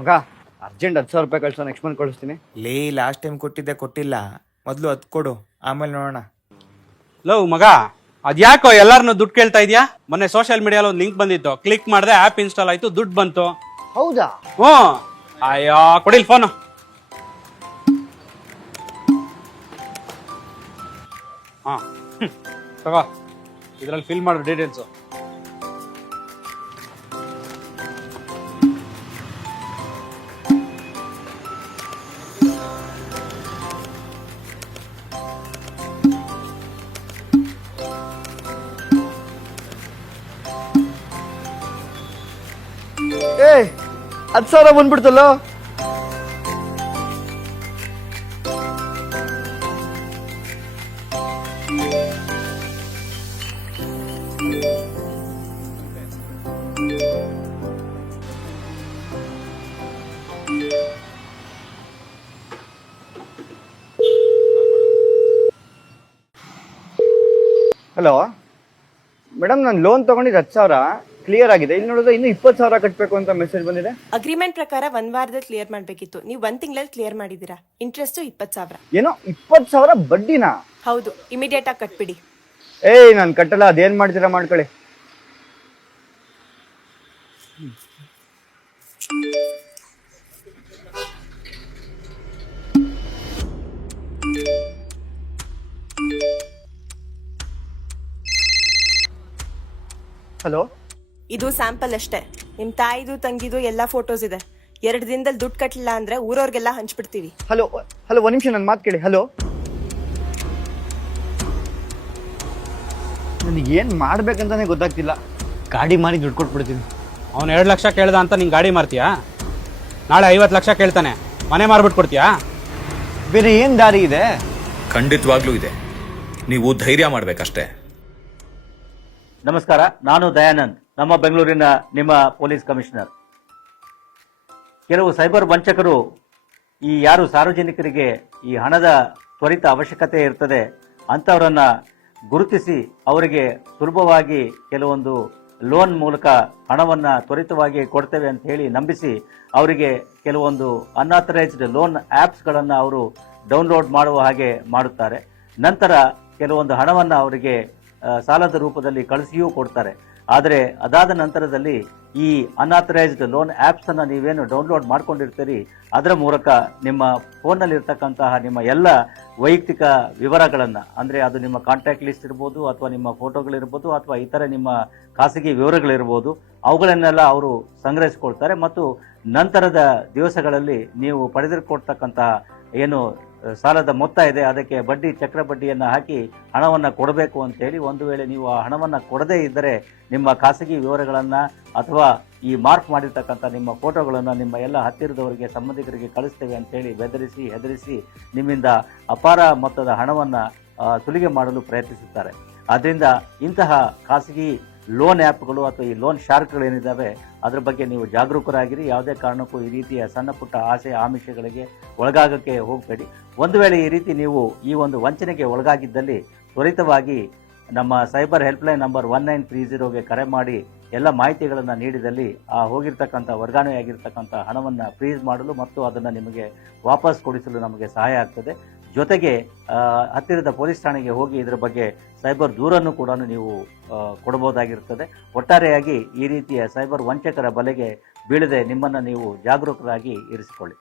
ಮಗ ಅರ್ಜೆಂಟ್ 10,000 ರೂಪಾಯಿ ಕಳ್ಸೋ, next month ಕಳಿಸ್ತೀನಿ. ಲಾಸ್ಟ್ ಟೈಮ್ ಕೊಟ್ಟಿಲ್ಲ, ಮೊದಲು ಅದು ಕೊಡು, ಆಮೇಲೆ ನೋಡೋಣ. ಲವ್ ಮಗ, ಅದ್ಯಾಕೋ ಎಲ್ಲಾರನ್ನೂ ದುಡ್ಡು ಕೇಳ್ತಾ ಇದೆಯಾ? ಮೊನ್ನೆ ಸೋಷಿಯಲ್ ಮೀಡಿಯಾలో ಒಂದು ಲಿಂಕ್ ಬಂದಿತ್ತು, ಕ್ಲಿಕ್ ಮಾಡಿದೆ, ಆ್ಯಪ್ ಇನ್ಸ್ಟಾಲ್ ಆಯ್ತು, ದುಡ್ಡು ಬಂತು. ಹೌದಾ? ಹ್ಞೂ. ಅಯ್ಯೋ ಕೊಡಿಲ್ ಫೋನು. ಹಾಂ ತಗೋ, ಇದರಲ್ಲಿ ಫಿಲ್ ಮಾಡು ಡೀಟೇಲ್ಸು. ಏ 10,000 ಬಂದ್ಬಿಡ್ತಲ್ಲೋ. ಹಲೋ ಮೇಡಮ್, ನಾನು ಲೋನ್ ತಗೊಂಡಿದ್ದು 10,000 ಕ್ಲಿಯರ್ ಆಗಿದೆ. ಇಲ್ಲಿ ನೋಡಿದ್ರೆ ಇನ್ನು 20,000 ಕಟ್ಟಬೇಕು ಅಂತ ಮೆಸೇಜ್ ಬಂದಿದೆ. ಅಗ್ರಿಮೆಂಟ್ ಪ್ರಕಾರ 1 ವಾರದಲ್ಲಿ ಕ್ಲಿಯರ್ ಮಾಡಬೇಕಿತ್ತು. ನೀವು 1 ತಿಂಗಳಲ್ಲಿ ಕ್ಲಿಯರ್ ಮಾಡಿದ್ದೀರಾ. ಇಂಟ್ರೆಸ್ಟ್ 20,000. ಏನೋ 20,000 ಬಡ್ಡಿನಾ? ಹೌದು, ಇಮಿಡಿಯೇಟ್ ಆಗಿ ಕಟ್ಬಿಡಿ. ಏಯ್ ನಾನು ಕಟ್ಟಲ್ಲ, ಅದೇನ್ ಮಾಡ್ತೀರಾ ಮಾಡ್ಕೊಳ್ಳಿ. ಹಲೋ, ಇದು ಸ್ಯಾಂಪಲ್ ಅಷ್ಟೇ. ನಿಮ್ ತಾಯಿದು ತಂಗಿದು ಎಲ್ಲಾ ಫೋಟೋಸ್ ಇದೆ. 2 ದಿನದಲ್ಲಿ ದುಡ್ಡು ಕಟ್ಟಲಿಲ್ಲ ಅಂದ್ರೆ ಊರವ್ರಿಗೆಲ್ಲ ಹಂಚ್ಬಿಡ್ತೀವಿ. ಹಲೋ ಹಲೋ, ಒಂದ್ ನಿಮಿಷ ನನ್ನ ಮಾತು ಕೇಳಿ. ಹಲೋ, ನನಗೆ ಏನ್ ಮಾಡ್ಬೇಕಂತಾನೆ ಗೊತ್ತಾಗ್ತಿಲ್ಲ. ಗಾಡಿ ಮಾರಿ ದುಡ್ಡು ಕೊಟ್ಬಿಡ್ತೀನಿ. ಅವ್ನು 2 ಲಕ್ಷ ಕೇಳ್ದ ಅಂತ ನೀನು ಗಾಡಿ ಮಾರ್ತೀಯಾ? ನಾಳೆ 50 ಲಕ್ಷ ಕೇಳ್ತಾನೆ, ಮನೆ ಮಾರ್ಬಿಟ್ಟು ಕೊಡ್ತೀಯಾ? ಬೇರೆ ಏನ್ ದಾರಿ ಇದೆ? ಖಂಡಿತವಾಗ್ಲೂ ಇದೆ, ನೀವು ಧೈರ್ಯ ಮಾಡ್ಬೇಕಷ್ಟೇ. ನಮಸ್ಕಾರ, ನಾನು ದಯಾನಂದ್, ನಮ್ಮ ಬೆಂಗಳೂರಿನ ನಿಮ್ಮ ಪೊಲೀಸ್ ಕಮಿಷನರ್. ಕೆಲವು ಸೈಬರ್ ವಂಚಕರು ಯಾರು ಸಾರ್ವಜನಿಕರಿಗೆ ಈ ಹಣದ ತ್ವರಿತ ಅವಶ್ಯಕತೆ ಇರ್ತದೆ ಅಂಥವರನ್ನ ಗುರುತಿಸಿ ಅವರಿಗೆ ಸುಲಭವಾಗಿ ಕೆಲವೊಂದು ಲೋನ್ ಮೂಲಕ ಹಣವನ್ನು ತ್ವರಿತವಾಗಿ ಕೊಡ್ತೇವೆ ಅಂತ ಹೇಳಿ ನಂಬಿಸಿ ಅವರಿಗೆ ಕೆಲವೊಂದು ಅನ್ಆಥರೈಸ್ಡ್ ಲೋನ್ ಆ್ಯಪ್ಸ್ಗಳನ್ನು ಅವರು ಡೌನ್ಲೋಡ್ ಮಾಡುವ ಹಾಗೆ ಮಾಡುತ್ತಾರೆ. ನಂತರ ಕೆಲವೊಂದು ಹಣವನ್ನು ಅವರಿಗೆ ಸಾಲದ ರೂಪದಲ್ಲಿ ಕಳಿಸಿಯೂ ಕೊಡ್ತಾರೆ. ಆದರೆ ಅದಾದ ನಂತರದಲ್ಲಿ ಈ ಅನ್ಆಥರೈಸ್ಡ್ ಲೋನ್ ಆ್ಯಪ್ಸನ್ನು ನೀವೇನು ಡೌನ್ಲೋಡ್ ಮಾಡ್ಕೊಂಡಿರ್ತೀರಿ ಅದರ ಮೂಲಕ ನಿಮ್ಮ ಫೋನ್ನಲ್ಲಿರ್ತಕ್ಕಂತಹ ನಿಮ್ಮ ಎಲ್ಲ ವೈಯಕ್ತಿಕ ವಿವರಗಳನ್ನು, ಅಂದರೆ ಅದು ನಿಮ್ಮ ಕಾಂಟ್ಯಾಕ್ಟ್ ಲಿಸ್ಟ್ ಇರ್ಬೋದು, ಅಥವಾ ನಿಮ್ಮ ಫೋಟೋಗಳಿರ್ಬೋದು, ಅಥವಾ ಇತರ ನಿಮ್ಮ ಖಾಸಗಿ ವಿವರಗಳಿರ್ಬೋದು, ಅವುಗಳನ್ನೆಲ್ಲ ಅವರು ಸಂಗ್ರಹಿಸಿಕೊಳ್ತಾರೆ. ಮತ್ತು ನಂತರದ ದಿವಸಗಳಲ್ಲಿ ನೀವು ಪಡೆದುಕೊಡ್ತಕ್ಕಂತಹ ಏನು ಸಾಲದ ಮೊತ್ತ ಇದೆ ಅದಕ್ಕೆ ಬಡ್ಡಿ, ಚಕ್ರ ಬಡ್ಡಿಯನ್ನು ಹಾಕಿ ಹಣವನ್ನು ಕೊಡಬೇಕು ಅಂತೇಳಿ, ಒಂದು ವೇಳೆ ನೀವು ಆ ಹಣವನ್ನು ಕೊಡದೇ ಇದ್ದರೆ ನಿಮ್ಮ ಖಾಸಗಿ ವಿವರಗಳನ್ನು ಅಥವಾ ಈ ಮಾರ್ಕ್ ಮಾಡಿರ್ತಕ್ಕಂಥ ನಿಮ್ಮ ಫೋಟೋಗಳನ್ನು ನಿಮ್ಮ ಎಲ್ಲ ಹತ್ತಿರದವರಿಗೆ, ಸಂಬಂಧಿಕರಿಗೆ ಕಳಿಸ್ತೇವೆ ಅಂತೇಳಿ ಬೆದರಿಸಿ ಹೆದರಿಸಿ ನಿಮ್ಮಿಂದ ಅಪಾರ ಮೊತ್ತದ ಹಣವನ್ನು ಸುಲಿಗೆ ಮಾಡಲು ಪ್ರಯತ್ನಿಸುತ್ತಾರೆ. ಆದ್ದರಿಂದ ಇಂತಹ ಖಾಸಗಿ ಲೋನ್ ಆ್ಯಪ್ಗಳು ಅಥವಾ ಈ ಲೋನ್ ಶಾರ್ಕ್ಗಳೇನಿದ್ದಾವೆ ಅದರ ಬಗ್ಗೆ ನೀವು ಜಾಗರೂಕರಾಗಿರಿ. ಯಾವುದೇ ಕಾರಣಕ್ಕೂ ಈ ರೀತಿಯ ಸಣ್ಣ ಪುಟ್ಟ ಆಸೆ ಆಮಿಷಗಳಿಗೆ ಒಳಗಾಗಕ್ಕೆ ಹೋಗಬೇಡಿ. ಒಂದು ವೇಳೆ ಈ ರೀತಿ ನೀವು ಈ ಒಂದು ವಂಚನೆಗೆ ಒಳಗಾಗಿದ್ದಲ್ಲಿ ತ್ವರಿತವಾಗಿ ನಮ್ಮ ಸೈಬರ್ ಹೆಲ್ಪ್ಲೈನ್ ನಂಬರ್ 1930ಗೆ ಕರೆ ಮಾಡಿ ಎಲ್ಲ ಮಾಹಿತಿಗಳನ್ನು ನೀಡಿದಲ್ಲಿ ಆ ಹೋಗಿರ್ತಕ್ಕಂಥ ವರ್ಗಾವಣೆಯಾಗಿರ್ತಕ್ಕಂಥ ಹಣವನ್ನು ಫ್ರೀಸ್ ಮಾಡಲು ಮತ್ತು ಅದನ್ನು ನಿಮಗೆ ವಾಪಸ್ ಕೊಡಿಸಲು ನಮಗೆ ಸಹಾಯ ಆಗ್ತದೆ. ಜೊತೆಗೆ ಹತ್ತಿರದ ಪೊಲೀಸ್ ಠಾಣೆಗೆ ಹೋಗಿ ಇದರ ಬಗ್ಗೆ ಸೈಬರ್ ದೂರನ್ನು ಕೂಡ ನೀವು ಕೊಡಬಹುದಾಗಿರ್ತದೆ. ಒಟ್ಟಾರೆಯಾಗಿ ಈ ರೀತಿಯ ಸೈಬರ್ ವಂಚಕರ ಬಲೆಗೆ ಬೀಳದೆ ನಿಮ್ಮನ್ನು ನೀವು ಜಾಗರೂಕರಾಗಿ ಇರಿಸಿಕೊಳ್ಳಿ.